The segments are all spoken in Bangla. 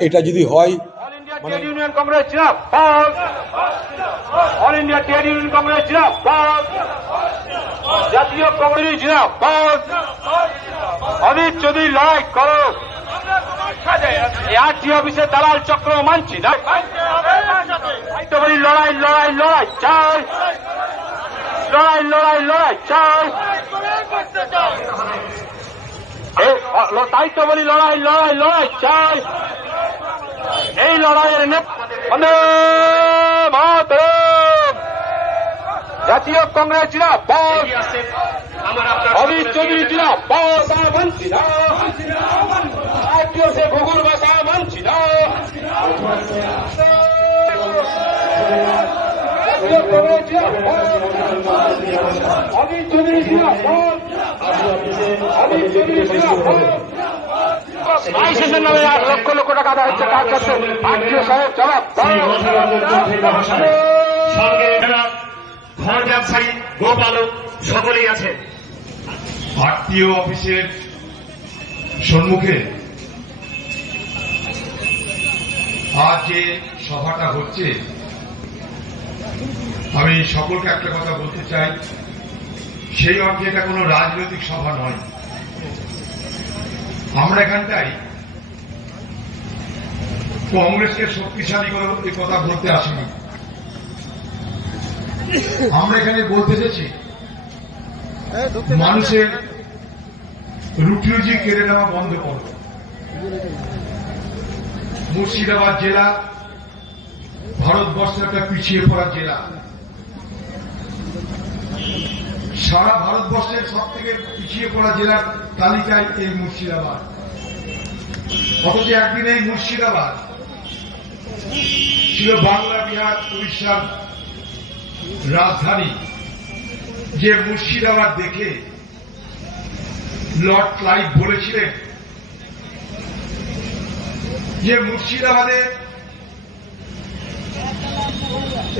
এটা যদি হয় দালাল চক্র মানছি লড়াই লড়াই লড়াই চাই। লড়াই লড়াই লড়াই চাই। এই অ- দায়িত্ববাড়ি লড়াই লড়াই লড়াই চাই। এই লড়াইয়ের জাতীয় কংগ্রেস জিন্দাবাদ। অমিত চৌধুরী জিন্দাবাদ। মানছি না আরটিও সে ঘুঘুর ভাষা মানছি না জাতীয় কংগ্রেস জিন্দাবাদ। অমিত চৌধুরী জিন্দাবাদ। অমিত লক্ষ লক্ষ টাকা আদায় হচ্ছে আরটিও সাহেব ঘর ব্যবসায়ী গোপালক সকলেই আছে। আত্মীয় অফিসের সম্মুখে আজ যে সভাটা হচ্ছে, আমি সকলকে একটা কথা বলতে চাই। সেই অর্থে এটা কোনো রাজনৈতিক সভা নয়। আমরা এখানটাই। কংগ্রেসকে শক্তিশালী করো এই কথা বলতে আসিনি। আমরা এখানে বলতে এসেছি মানুষের রুটি রুজি কেড়ে নেওয়া বন্ধ করো। মুর্শিদাবাদ জেলা ভারতবর্ষের একটা পিছিয়ে পড়া জেলা। সারা ভারতবর্ষের সব থেকে পিছিয়ে পড়া জেলার তালিকায় এই মুর্শিদাবাদ। অথচ একদিন এই মুর্শিদাবাদ ছিল বাংলা, বিহার, উড়িষ্যার রাজধানী। যে মুর্শিদাবাদ দেখে লর্ড ক্লাইভ বলেছিলেন, যে মুর্শিদাবাদে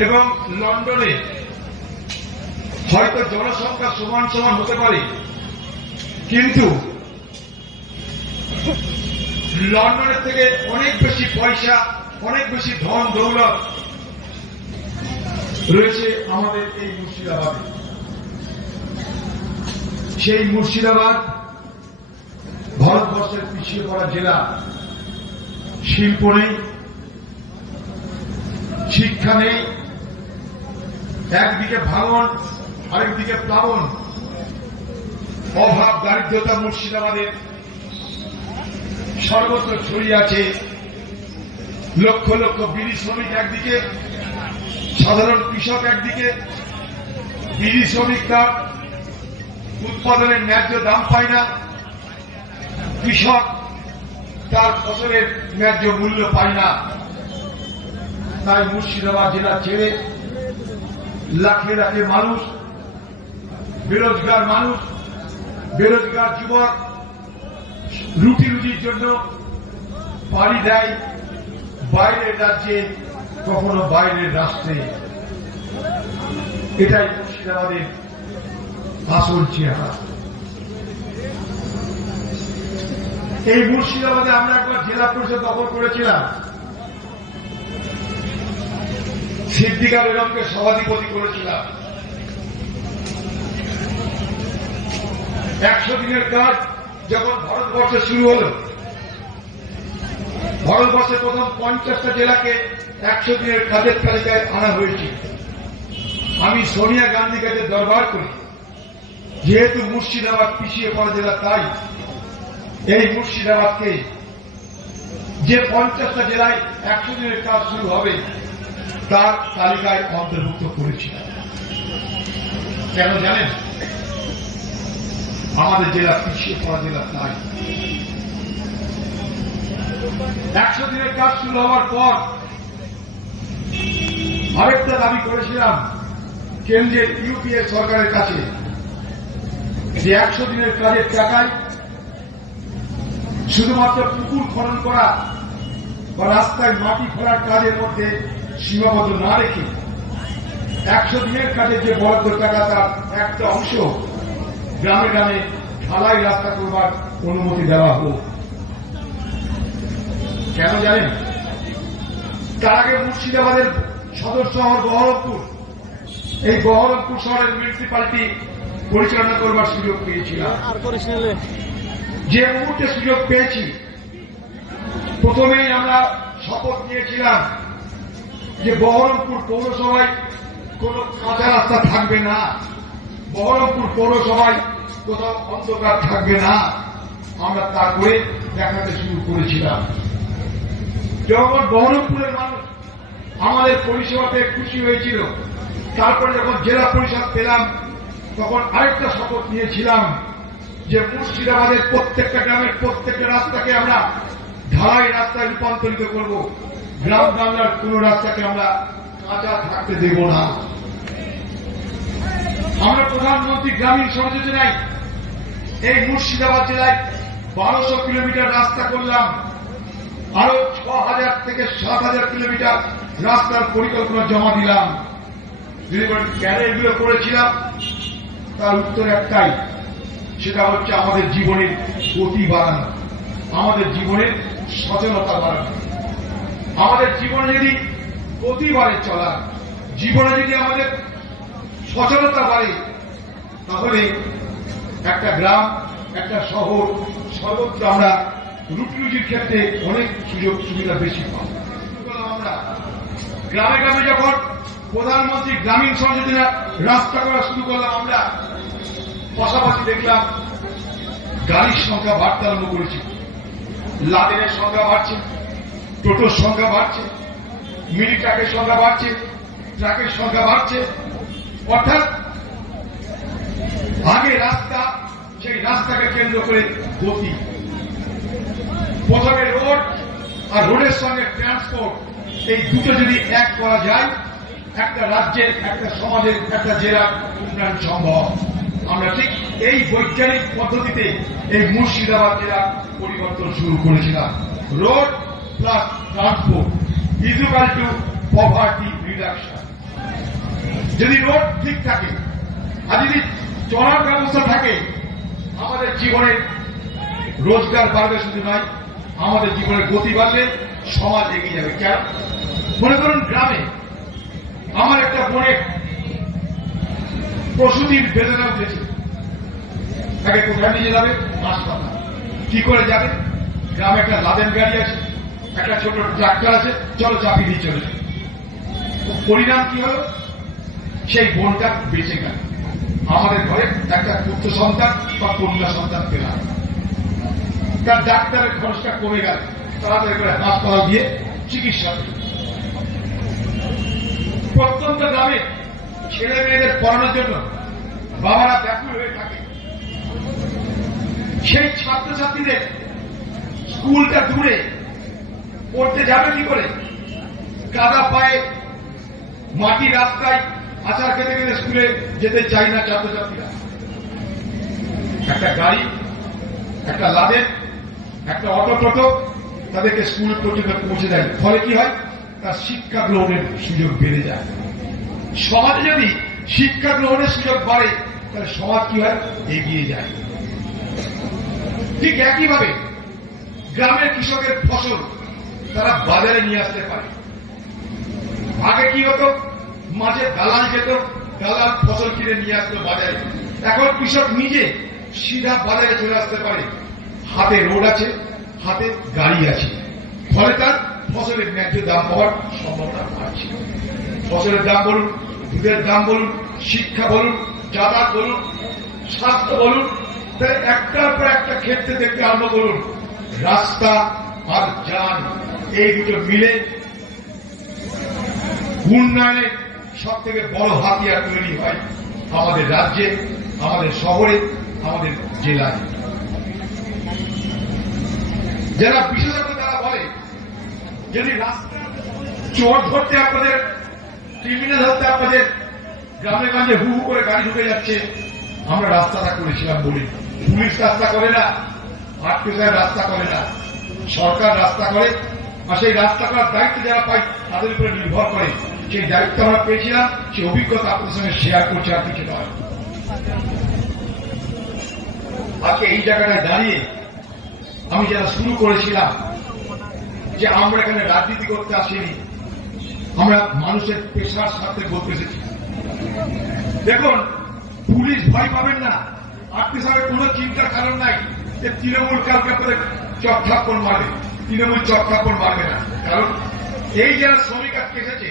এবং লন্ডনে হয়তো জনসংখ্যা সমান সমান হতে পারে কিন্তু লন্ডনের থেকে অনেক বেশি পয়সা, অনেক বেশি ধন, দৌলত রয়েছে আমাদের এই মুর্শিদাবাদে। সেই মুর্শিদাবাদ ভারতবর্ষের পিছিয়ে পড়া জেলা। শিল্প নেই, শিক্ষা নেই, একদিকে ভাঙন, আরেকদিকে প্লাবন। অভাব দারিদ্রতা মুর্শিদাবাদের সর্বত্র ছড়িয়ে আছে। লক্ষ লক্ষ বিড়ি শ্রমিক একদিকে, সাধারণ কৃষক একদিকে, বিড়ি শ্রমিক তার উৎপাদনের ন্যায্য দাম পায় না। কৃষক তার ফসলের ন্যায্য মূল্য পায় না। তাই মুর্শিদাবাদ জেলা ছেড়ে লাখে লাখে মানুষ, বেরোজগার মানুষ বেরোজগার যুবক রুটি রুটির জন্য পাড়ি দেয় বাইরের রাজ্যে, কখনো বাইরের রাষ্ট্রে। এটাই মুর্শিদাবাদের আসল চেহারা। এই মুর্শিদাবাদে আমরা একবার জেলা পরিষদ দখল করেছিলাম। সিদ্দিকা বেগমকে সভাধিপতি করেছিলাম। একশো দিনের কাজ যখন ভারতবর্ষে শুরু হল, ভারতবর্ষের প্রথম পঞ্চাশটা জেলাকে একশো দিনের কাজের তালিকায় আনা হয়েছিল আমি সোনিয়া গান্ধী কাছে দরবার করি, যেহেতু মুর্শিদাবাদ পিছিয়ে পড়া জেলা তাই, এই মুর্শিদাবাদকে যে পঞ্চাশটা জেলায় একশো দিনের কাজ শুরু হবে, তার তালিকায় অন্তর্ভুক্ত করেছি। কেন জানেন? আমাদের জেলা পিছিয়ে পড়া জেলা তাই একশো দিনের কাজ শুরু হওয়ার পর আরেকটা দাবি করেছিলাম, কেন্দ্রের ইউপিএ সরকারের কাছে, যে একশো দিনের কাজের টাকায় শুধুমাত্র পুকুর খনন করা বা রাস্তায় মাটি ফেলার কাজের মধ্যে সীমাবদ্ধ না রেখে একশো দিনের কাজের যে বরাদ্দ টাকা, তার একটা অংশ গ্রামে গ্রামে ঢালাই রাস্তা করবার অনুমতি দেওয়া হোক। কেন জানেন? তার আগে মুর্শিদাবাদের সদর শহর বহরমপুর এই বহরমপুর শহরের মিউনিসিপালিটি পরিচালনা করবার সুযোগ পেয়েছিলাম। যে মুহূর্তে সুযোগ পেয়েছি প্রথমেই আমরা শপথ নিয়েছিলাম যে বহরমপুর পৌরসভায় কোনো কাঁচা রাস্তা থাকবে না। বহরমপুর পৌরসভায় কোথাও অন্ধকার থাকবে না। আমরা তা করে দেখাতে শুরু করেছিলাম। যখন বহরমপুরের মানুষ আমাদের পরিষেবাতে খুশি হয়েছিল, তারপরে যখন জেলা পরিষদ পেলাম, তখন আরেকটা শপথ নিয়েছিলাম যে মুর্শিদাবাদের প্রত্যেকটা গ্রামের প্রত্যেকটা রাস্তাকে আমরা ঢালাই রাস্তায় রূপান্তরিত করব। গ্রাম বাংলার কোন রাস্তাকে আমরা কাঁচা থাকতে দেব না। আমরা প্রধানমন্ত্রী গ্রামীণ সহযোজনায় এই মুর্শিদাবাদ জেলায় বারোশো কিলোমিটার রাস্তা করলাম। আরও ছ হাজার থেকে সাত হাজার কিলোমিটার রাস্তার পরিকল্পনা জমা দিলাম। কেন এগুলো করেছিলাম? তার উত্তর একটাই, সেটা হচ্ছে আমাদের জীবনের গতি বাড়ানো, আমাদের জীবনের সচেতনতা বাড়ানো। আমাদের জীবনে যদি গতি বাড়ে চলা জীবনে যদি আমাদের সচেতনতা বাড়ে। তাহলে একটা গ্রাম, একটা শহর, সর্বত্র আমরা রুটি রুজির ক্ষেত্রে অনেক সুযোগ সুবিধা বেশি পাবো। আমরা গ্রামে গ্রামে যখন প্রধানমন্ত্রী গ্রামীণ সংযোজনা রাস্তা করা শুরু করলাম, আমরা পাশাপাশি দেখলাম গাড়ির সংখ্যা বাড়তে আরম্ভ করেছে। লাদেনের সংখ্যা বাড়ছে, টোটোর সংখ্যা বাড়ছে, মিনি ট্রাকের সংখ্যা বাড়ছে, ট্রাকের সংখ্যা বাড়ছে। অর্থাৎ আগে রাস্তা, সেই রাস্তাকে কেন্দ্র করে গতি। প্রথমে রোড আর রোডের সঙ্গে ট্রান্সপোর্ট, এই দুটো যদি এক করা যায়, একটা রাজ্যের, একটা সমাজের, একটা জেলার উন্নয়ন সম্ভব। আমরা ঠিক এই বৈজ্ঞানিক পদ্ধতিতে এই মুর্শিদাবাদ জেলার পরিবর্তন শুরু করেছিলাম। Road plus transport equal to poverty reduction যদি রোড ঠিক থাকে আর যদি চলার ব্যবস্থা থাকে, আমাদের জীবনে রোজগার বাড়বে শুধু নয়, আমাদের জীবনে গতি বাড়লে সমাজ এগিয়ে যাবে। কেন? মনে করুন গ্রামে আমার একটা বোনের প্রসূতির বেদনা উঠেছে। তাকে কোথায় নিয়ে যাবে? হাসপাতাল। কি করে যাবে? গ্রামে একটা লাদেন গাড়ি আছে, একটা ছোট ট্রাক্টর আছে, চলো চাপিয়ে দিয়ে চলে যাবে পরিণাম কি হলো? সেই বোনটা বেঁচে গেল। আমাদের ঘরে একটা পুত্র সন্তান বা কন্যা সন্তান পেলাম। তার ডাক্তারের খরচটা কমে গেল। তাড়াতাড়ি করে হাসপাতাল দিয়ে চিকিৎসা। প্রত্যন্ত গ্রামে ছেলে মেয়েদের পড়ানোর জন্য বাবারা ব্যাকুল হয়ে থাকে। সেই ছাত্রছাত্রীদের স্কুলটা দূরে পড়তে যাবে কি করে? কাদা পায়ে মাটি রাস্তায় আচার খেতে খেতে স্কুলে যেতে চাই না ছাত্রছাত্রীরা। একটা গাড়ি, একটা লাদেন একটা অটো টোটো তাদেরকে স্কুল পর্যন্ত পৌঁছে দেয়। ফলে কি হয়? তার শিক্ষা গ্রহণের সুযোগ বেড়ে যায়। সমাজে যদি শিক্ষা গ্রহণের সুযোগ বাড়ে, তাহলে সমাজ কি হয়? এগিয়ে যায়। ঠিক একইভাবে গ্রামের কৃষকের ফসল তারা বাজারে নিয়ে আসতে পারে। আগে কি হতো? মাঝে দালাল যেত দালাল ফসল কিনে নিয়ে আসতো বাজারে। এখন কৃষক নিজে সিধা বাজারে চলে আসতে পারে। হাতে রোড আছে, হাতে গাড়ি আছে। ফলে তার ফসলের ন্যায্য দাম পাওয়ার সম্ভাবনা বাড়ছে। ফসলের দাম বলুন, দুধের দাম বলুন, শিক্ষা বলুন, যাতায়াত বলুন, স্বাস্থ্য বলুন, তাই একটার পর একটা ক্ষেত্রে দেখতে আরম্ভ করুন। রাস্তা আর যান, এই দুটো মিলে উন্নয়নের সব থেকে বড় হাতিয়ার তৈরি হয় আমাদের রাজ্যে, আমাদের শহরে, আমাদের জেলায়। যারা বিশেষজ্ঞ তারা বলে, যদি চোর ধরতে আপনাদের ক্রিমিনাল ধরতে আপনাদের গ্রামে গঞ্জে হু হু করে গাড়ি ঢুকে যাচ্ছে, আমরা রাস্তাটা করেছিলাম বলি। পুলিশ রাস্তা করে না আটকে রাস্তা করে না। সরকার রাস্তা করে আর সেই রাস্তা করার দায়িত্ব যারা পাই তাদের উপরে নির্ভর করে। সেই দায়িত্ব আমরা পেয়েছিলাম সেই অভিজ্ঞতা আপনাদের সঙ্গে শেয়ার করছি, আর কিছু নয়। আজকে এই জায়গাটায় দাঁড়িয়ে আমি যারা শুরু করেছিলাম, যে আমরা এখানে রাজনীতি করতে আসিনি, আমরা মানুষের পেশার সাথে বলতে এসেছি। দেখুন, পুলিশ ভয় পাবেন না। আপনি সাহেবের কোনো চিন্তার কারণ নাই যে তৃণমূল কাউকে করে চক্রাপন মারবে তৃণমূল চক্রাপন মারবে না। কারণ এই যারা শ্রমিক আজকে এসেছে,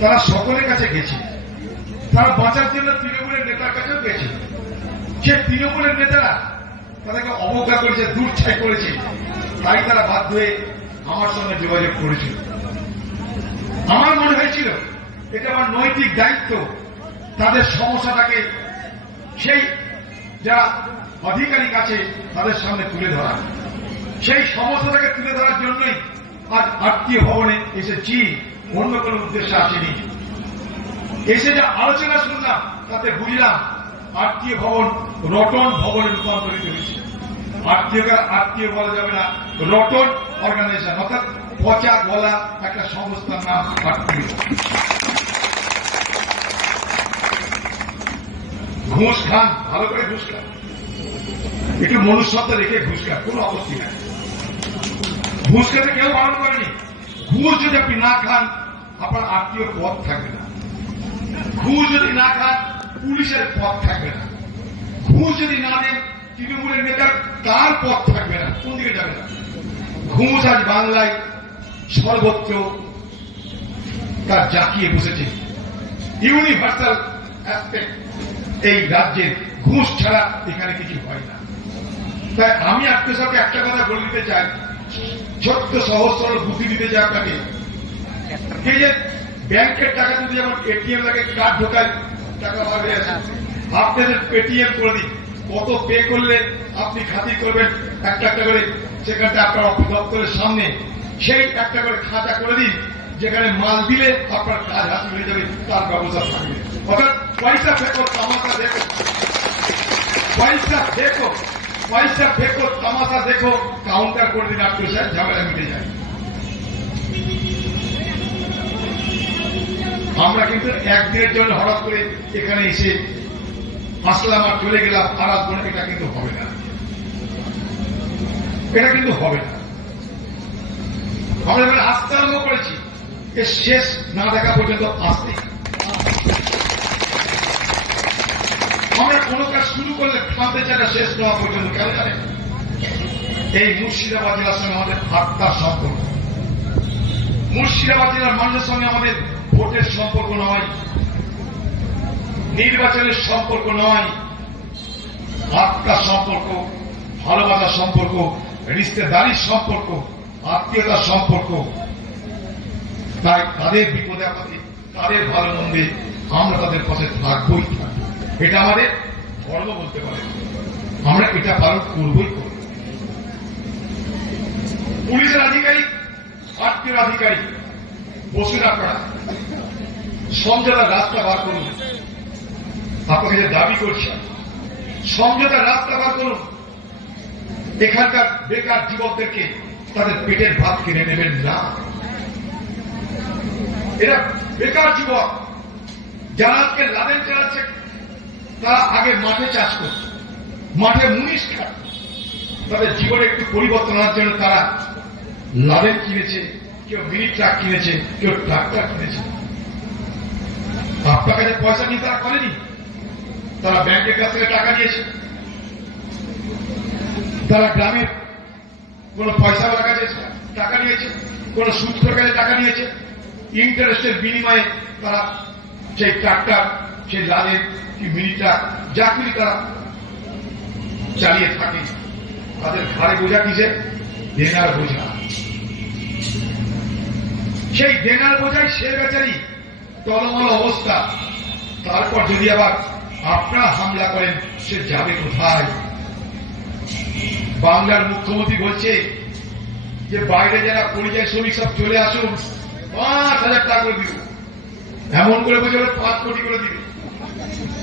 তারা সকলের কাছে গেছে। তারা বাঁচার জন্য তৃণমূলের নেতার কাছেও গেছে। সে তৃণমূলের নেতারা তাদেরকে অবজ্ঞা করেছে, দূরছাই করেছে। তাই তারা বাধ্য হয়ে আমার সঙ্গে যোগাযোগ করেছিল। আমার মনে হয়েছিল, এটা আমার নৈতিক দায়িত্ব। তাদের সমস্যাটাকে সেই যারা অধিকারী কাছে তাদের সামনে তুলে ধরা। সেই সমস্যাটাকে তুলে ধরার জন্যই আজ আত্মীয় ভবনে এসেছি। অন্য কোনো উদ্দেশ্যে আসেনি। এসে যা আলোচনা শুনলাম, তাতে বুঝলাম আত্মীয় ভবন রটন ভবনে রূপান্তরিত হয়েছে। আত্মীয়কার আত্মীয় বলা যাবে না। রটন অর্গানাইজেশন অর্থাৎ পচা গলা একটা সংস্থার নাম আত্মীয় ঘুষ খান, ভালো করে ঘুষ খান। একটু মনুষ্যত্ব রেখে ঘুষ খান, কোনো আপত্তি নাই। ঘুষ খেতে কেউ বারণ করেনি। ঘুষ যদি আপনি না খান, আপনার আত্মীয় পথ থাকবে না। ঘুষ যদি না খান, পুলিশের পথ থাকবে না। ঘুষ যদি না দেন, তৃণমূলের নেতার তার পথ থাকবে না। কোন দিকে যাবে না? ঘুষ আজ বাংলায় সর্বত্র তার জাকিয়ে বসেছে। ইউনিভার্সাল অ্যাসপেক্ট এই রাজ্যের ঘুষ ছাড়া এখানে কিছু হয় না। তাই আমি আপনার সাথে একটা কথা বলে দিতে চাই। ছোট্ট সহজ সরল বুদ্ধি দিতে চাই আপনাকে। এই যে ব্যাংকের টাকা যদি যেমন এটিএম লাগে কার্ড ঢোকায় টাকা হয়ে আসে। আপনাদের পেটিএম করে দিন কত পে করলে আপনি খাতির করবেন? একটা একটা করে সেখানটা আপনার অফিস দপ্তরের সামনে। সেই একটা করে খাতা করে দিন যেখানে মাল দিলে আপনার কাজ হাসিল হয়ে যাবে তার ব্যবস্থা থাকবে। অর্থাৎ পয়সা ফেকো তামাশা দেখো। পয়সা দেখো। পয়সা ফেকো তামাশা দেখো কাউন্টার করে দিন আপনার সাহেব ঝামেলা মিটে যায়। আমরা কিন্তু একদিনের জন্য হঠাৎ করে এখানে এসে আসলাম আর চলে গেলাম, আর আসব এটা কিন্তু হবে না। এটা কিন্তু হবে না। আমরা এবার আসতে আরম্ভ করেছি। এর শেষ না দেখা পর্যন্ত আসতে আমরা কোনো কাজ শুরু করলে চাই না শেষ না হওয়া পর্যন্ত কেন জানেন এই মুর্শিদাবাদ জেলার সঙ্গে আমাদের আত্মার সম্পর্ক। মুর্শিদাবাদ জেলার মানুষের সঙ্গে আমাদের ভোটের সম্পর্ক নয়, নির্বাচনের সম্পর্ক নয়, আত্মার সম্পর্ক, ভালোবাসার সম্পর্ক, রিস্তেদারির সম্পর্ক, আত্মীয়তার সম্পর্ক। তাই তাদের বিপদে আপদে তাদের ভালো মন্দে আমরা তাদের পাশে থাকবই। থাকব এটা আমাদের ধর্ম বলতে পারে। আমরা এটা পালন করবই। করব পুলিশের আধিকারিক আত্মীয় আধিকারিক বসুন আপনারা সমঝোতার রাস্তা বার করুন। আপনাকে যে দাবি করছি, সমঝোতার রাস্তা বার করুন। এখানকার বেকার যুবকদেরকে তাদের পেটের ভাত কিনে নেবেন না। এরা বেকার যুবক, যারা আজকে লাদেন চালাচ্ছে তারা আগে মাঠে চাষ করত। মাঠে মুনিশ খাত তাদের জীবনে একটু পরিবর্তন আনার জন্য তারা লাদেন কিনেছে, কেউ মিনি ট্রাক কিনেছে, কেউ ট্রাক্টর কিনেছে। আপনার কাছে পয়সা নিয়ে তারা করেনি। তারা ব্যাংকের কাছ থেকে টাকা নিয়েছে। তারা গ্রামের কোন পয়সাওয়ালার কাছে টাকা নিয়েছে, কোন সুদখোর কাছে টাকা নিয়েছে। ইন্টারেস্টের বিনিময়ে তারা সেই ট্রাক্টর, সেই লালের কি ট্রাক যা কিছু তারা চালিয়ে থাকে। তাদের ঘাড়ে বোঝা কিসে? দেনার বোঝা। সেই দেনার বোঝাই সে বেচারি টলমল অবস্থা। তারপর যদি আবার আপনারা হামলা করেন, সে যাবে কোথায়? বাংলার মুখ্যমন্ত্রী বলছে যে, বাইরে যারা পরিযায়ী শ্রমিক সব চলে আসুন, পাঁচ হাজার টাকা করে দিব। এমন করে বলছে পাঁচ কোটি করে দিবে।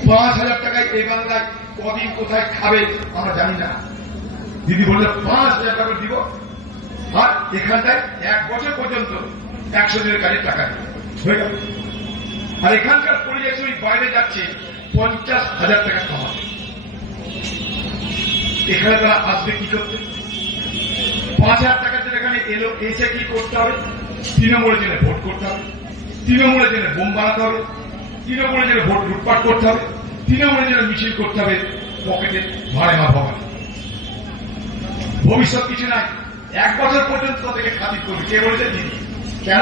পাঁচ হাজার টাকায় এই বাংলায় কদিন কোথায় খাবে আমরা জানি না। দিদি বললে পাঁচ হাজার টাকা দিব। আর এখানটায় এক বছর পর্যন্ত একশো দিনের কাজে টাকা হয়ে গেল। আর এখানকার পরিযায়ী শ্রমিক বাইরে যাচ্ছে, পঞ্চাশ হাজার টাকা কামাবে। এখানে তারা আসবে কি করতে? পাঁচ হাজার টাকা দিয়ে এখানে এলো, এসে কি করতে হবে? তৃণমূলের জন্য ভোট করতে হবে। তৃণমূলের জন্য বোম বানাতে হবে। তৃণমূলের জন্য ভোট লুটপাট করতে হবে তৃণমূলের জন্য মিছিল করতে হবে, পকেটে ভাড়ে মা ভবানী ভবিষ্যৎ কিছু নাই। এক বছর পর্যন্ত তাদেরকে খাতির করবে। কে বলেছে? দিদি। কেন?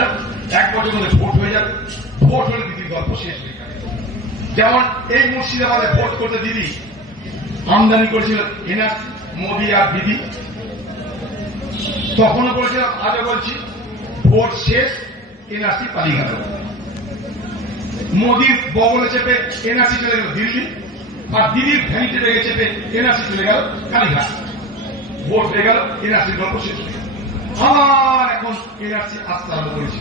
এক বছর মধ্যে ভোট হয়ে যাবে। ভোট হলে দিদির গল্প শেষ হয়ে যাবে। যেমন এই মুর্শিদাবাদে ভোট করতে দিদি আমদানি করেছিল এনার মোদী আর দিদি। তখনও বলেছিলাম, আজও বলছি, ভোট শেষ, এনআরসি পালিয়ে গেল। মোদীর বগলে চেপে এনআরসি চলে গেল দিল্লি, আর দিদির ভ্যানিতে লেগে চেপে এনআরসি চলে গেল কালীঘাট। ভোট হয়ে গেল, এনআরসির গল্প শেষ হয়ে গেল। আবার এখন এনআরসি আসতে আরম্ভ করেছে।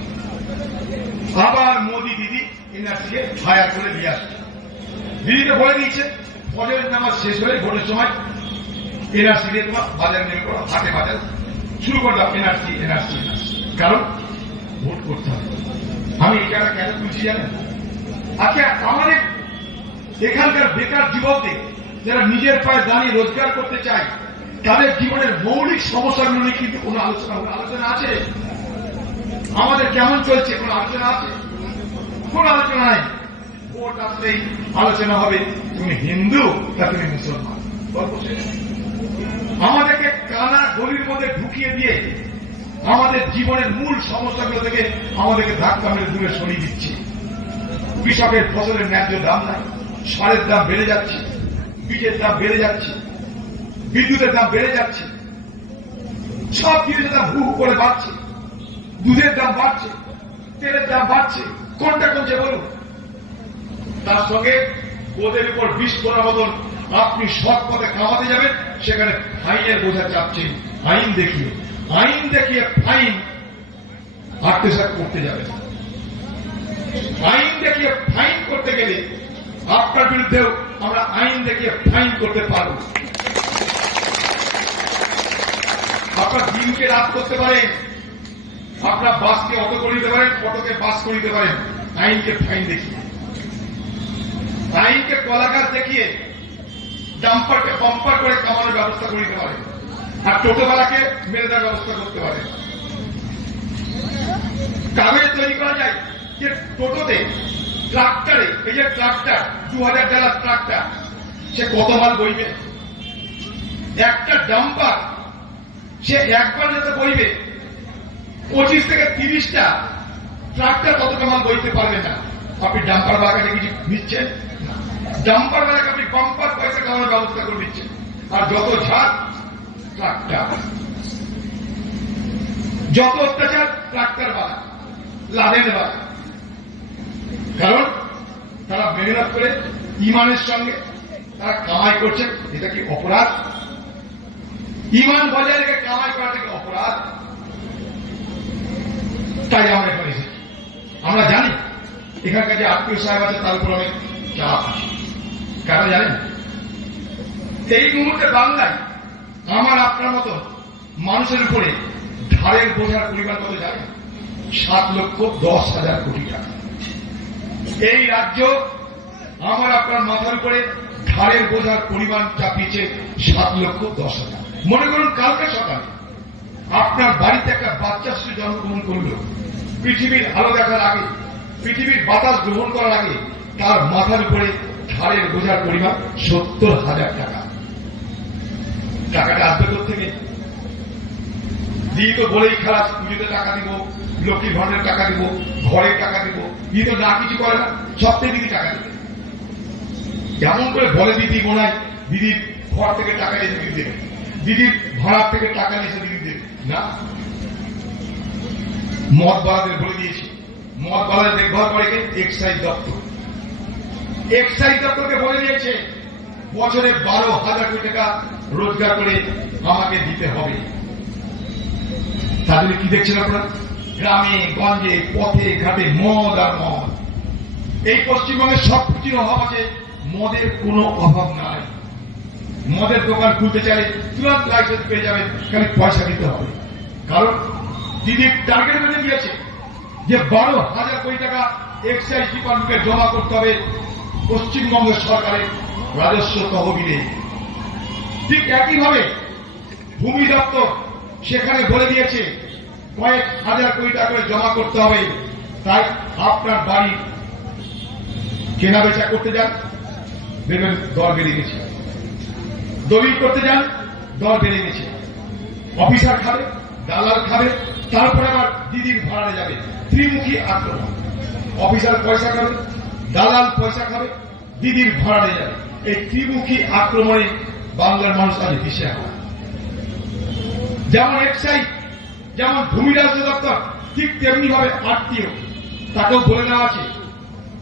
আবার মোদী দিদি এনআরসি কে হায়ার করে দিয়ে আসছে। দিদিকে বলে দিয়েছে ফজরের নামাজ শেষ হয়ে ভোটের সময় এনআরসি দিয়ে তোমার বাজার নেমে করো হাটে বাজার। শুরু করে দাও, এনআরসি এনআরসি কারণ ভোট করতে হবে। আমি এই কেন তুলছি জানেন? আচ্ছা আমাদের এখানকার বেকার যুবকদের যারা নিজের পায়ে দাঁড়িয়ে রোজগার করতে চায়, তাদের জীবনের মৌলিক সমস্যাগুলো নিয়ে কিন্তু কোনো আলোচনা আলোচনা আছে? আমাদের কেমন চলছে কোনো আলোচনা আছে? কোন আলোচনা নাই। ভোট আসলেই আলোচনা হবে, তুমি হিন্দু তা তুমি মুসলমান? আমাদেরকে কানা গলির মধ্যে ঢুকিয়ে দিয়ে আমাদের জীবনের মূল সমস্যাগুলো থেকে আমাদেরকে ধাক্কা মেরে দূরে সরিয়ে দিচ্ছে। কৃষকের ফসলের ন্যায্য দাম নাই। সারের দাম বেড়ে যাচ্ছে, বীজের দাম বেড়ে যাচ্ছে, বিদ্যুতের দাম বেড়ে যাচ্ছে। সব জিনিসের দাম হু করে বাড়ছে। দুধের দাম বাড়ছে, তেলের দাম বাড়ছে, কোনটা কমছে বলুন? তার সঙ্গে ওদের উপর বিষ করার মতন আপনি সৎ পথে কামাতে যাবেন, সেখানে ফাইনের বোঝা চাপছেন আইন দেখিয়ে আইন দেখিয়ে ফাইন আত্মসাত করতে যাবেন। আইন দেখিয়ে ফাইন করতে গেলে আপনার বিরুদ্ধেও আমরা আইন দেখিয়ে ফাইন করতে পারব। আপনার দিনকে রাত করতে পারেন, আপনার বাসকে অটো করে দিতে পারেন অটোকে বাস করে দিতে পারেন, আইনকে ফাইন দেখিয়ে। আইনকে কলাগাছ দেখিয়ে ডাম্পারকে পাম্পার করে কামানোর ব্যবস্থা করে দিতে পারে আর টোটোওয়ালাকে মেরে দেওয়ার ব্যবস্থা করতে পারে কাগজ তৈরি করা যায় যে টোটোতে ট্রাক্টরে, এই যে ট্রাক্টর দু হাজার ডলার ট্রাক্টর, সে কত মাল বইবে? একটা ডাম্পার সে একবার যাতে বইবে। পঁচিশ থেকে তিরিশটা ট্রাক্টর ততটা মাল বইতে পারবে না? আপনি ডাম্পার বাগানে কিছু নিচ্ছেন? ডাম্পার বাগানে আপনি বাম্পার পয়সা কামানোর ব্যবস্থা করে দিচ্ছেন। আর যত ঝাঁক ট্রাক্টর। যত অত্যাচার, ট্রাক্টর বালা, লাদেন বালা। কারণ তারা মেহনত করে ইমানের সঙ্গে তারা কামাই করছে, এটা কি অপরাধ? ইমান বজায় রেখে কামাই করাটা কি অপরাধ? তাই আমরা এখানে আমরা জানি, এখানকার যে আত্মীয় সাহেব আছে, তার উপর অনেক চাপ কারণ জানেন? এই মুহূর্তে বাংলায় আমার আপনার মতো মানুষের উপরে ধারের বোঝার পরিমাণ কত জানেন? সাত লক্ষ দশ হাজার কোটি টাকা। এই রাজ্য আমার আপনার মাথার উপরে ধারের বোঝার পরিমাণ চাপিয়েছে সাত লক্ষ দশ হাজার। মনে করুন কালকে সকালে আপনার বাড়িতে একটা বাচ্চা শিশু জন্মগ্রহণ করল। পৃথিবীর আলো দেখার আগে, পৃথিবীর বাতাস গ্রহণ করার আগে তার মাথার উপরে ধারের বোঝার পরিমাণ সত্তর হাজার টাকা। টাকাটা আসবে করতে থেকে দিয়ে তো বলেই খারাপ পুজোতে টাকা দিব। লক্ষ্মীর ভান্ডারের টাকা দিব, ঘরের টাকা দিব দিয়ে তো না কিছু করে না, সব থেকে দিদি টাকা দেবে। যেমন করে বলে দিদি বোনায় দিদির ঘর থেকে টাকা নিয়ে দিদি দেবে। দিদির ভাড়ার থেকে টাকা নিয়ে দিদি দেবে। না। মদ বালাদের বলে দিয়েছি। মদ বালাদের দেখভাল করে কে? এক্সাইজ দপ্তর। এক্সাইজ দপ্তরকে বলে দিয়েছে, বছরে বারো হাজার কোটি টাকা রোজগার করে আমাকে দিতে হবে। তাদের কি দেখছেন আপনারা? গ্রামে, গঞ্জে, পথে, ঘাটে, মদ আর মদ। এই পশ্চিমবঙ্গের সব কিছুর অভাব আছে। মদের কোনো অভাব নাই। মদের দোকান খুলতে চাইলে তুরন্ত লাইসেন্স পেয়ে যাবেন খালি পয়সা দিতে হবে। কারণ দিদি টার্গেট বেঁধে দিয়েছে যে বারো হাজার কোটি টাকা এক্সাইজ ডিপার্টমেন্টকে জমা করতে হবে পশ্চিমবঙ্গের সরকারের রাজস্ব তহবিলে। ঠিক একইভাবে ভূমি দপ্তর সেখানে বলে দিয়েছে কয়েক হাজার কোটি টাকা করে জমা করতে হবে। তাই আপনার বাড়ি কেনা বেচা করতে যান, দেখবেন দর বেড়ে গেছে। দলিল করতে যান, দর বেড়ে গেছে। অফিসার খাবে, দালাল খাবে, তারপরে আবার দিদির ভাড়ারে যাবে। ত্রিমুখী আক্রমণ। অফিসার পয়সা খাবে, দালাল পয়সা খাবে, দিদির ভাড়ারে যাবে। এই ত্রিমুখী আক্রমণে বাংলার মানুষ আজ আছে যেমন এক্সাইজ যেমন ভূমি রাজ্য দপ্তর, ঠিক তেমনি ভাবে আত্মীয় তাকেও বলে দেওয়া আছে,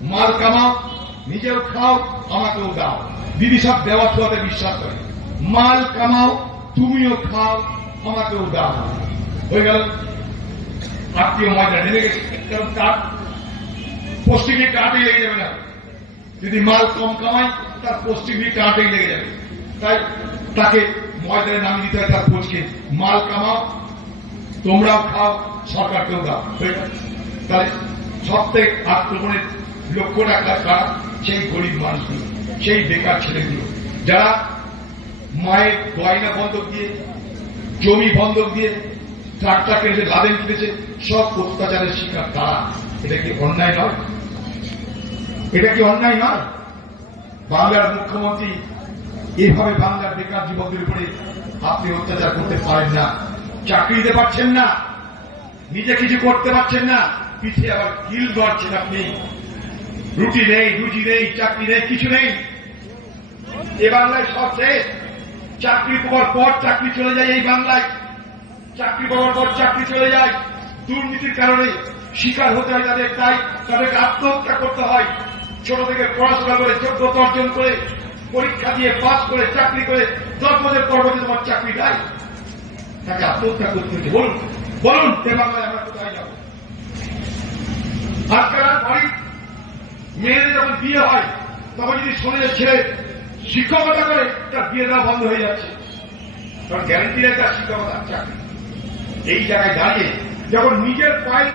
মাল কামাও, নিজেও খাও, আমাকেও দাও। দিদি সব দেওয়া থোয়াতে বিশ্বাস করে। মাল কামাও, তুমিও খাও, আমাকেও দাও। হয়ে গেল। আত্মীয় ময়দা নেমে গেছে। কারণ তার পোস্টিংয়ে কাটে লেগে যাবে না। যদি মাল কম কামায়, তার পোস্টিংয়ে কাটে লেগে যাবে। তাই তাকে ময়দানে নামিয়ে দিতে হয় তার কোচকে মাল কামাও তোমরাও খাও সরকারকেও দাও। হয়ে গেল তাহলে সবথেকে আক্রমণের লক্ষ্যটা কারা সেই গরিব মানুষগুলো, সেই বেকার ছেলেগুলো, যারা মায়ের গয়না বন্ধক দিয়ে, জমি বন্ধক দিয়ে ট্রাক্টর কিনেছে লাদেন কিনেছে, সব অত্যাচারের শিকার তারা। এটা কি অন্যায় নয়? এটা কি অন্যায় নয়? বাংলার মুখ্যমন্ত্রী, এভাবে বাংলার বেকার যুবকদের উপরে আপনি অত্যাচার করতে পারেন না। চাকরি দিতে পারছেন না। নিজে কিছু করতে পারছেন না। পিঠে আবার কিল ধরছেন আপনি। রুটি নেই রুটি নেই, চাকরি নেই, কিছু নেই। এ বাংলায় সব শেষ। চাকরি পাওয়ার পর চাকরি চলে যায় এই বাংলায়। চাকরি পাওয়ার পর চাকরি চলে যায়। দুর্নীতির কারণে শিকার হতে হয় তাদের, তাই তাদেরকে আত্মহত্যা করতে হয়। ছোট থেকে পড়াশোনা করে যোগ্যতা অর্জন করে, পরীক্ষা দিয়ে পাস করে, চাকরি করে দশ বছর পর বছর তোমার চাকরি দেয় তাকে আত্মহত্যা করতে হচ্ছে বলুন বলুন এ বাংলায় আমরা কোথায় যাব? আজকাল বাড়ির মেয়েদের যখন বিয়ে হয়, তখন যদি শোনে ছেলে শিক্ষকতা করে, তার বিয়ে দেওয়া বন্ধ হয়ে যাচ্ছে। কারণ গ্যারান্টি নেই তার শিক্ষকতার চাকরি। এই জায়গায় দাঁড়িয়ে যখন নিজের পায়ে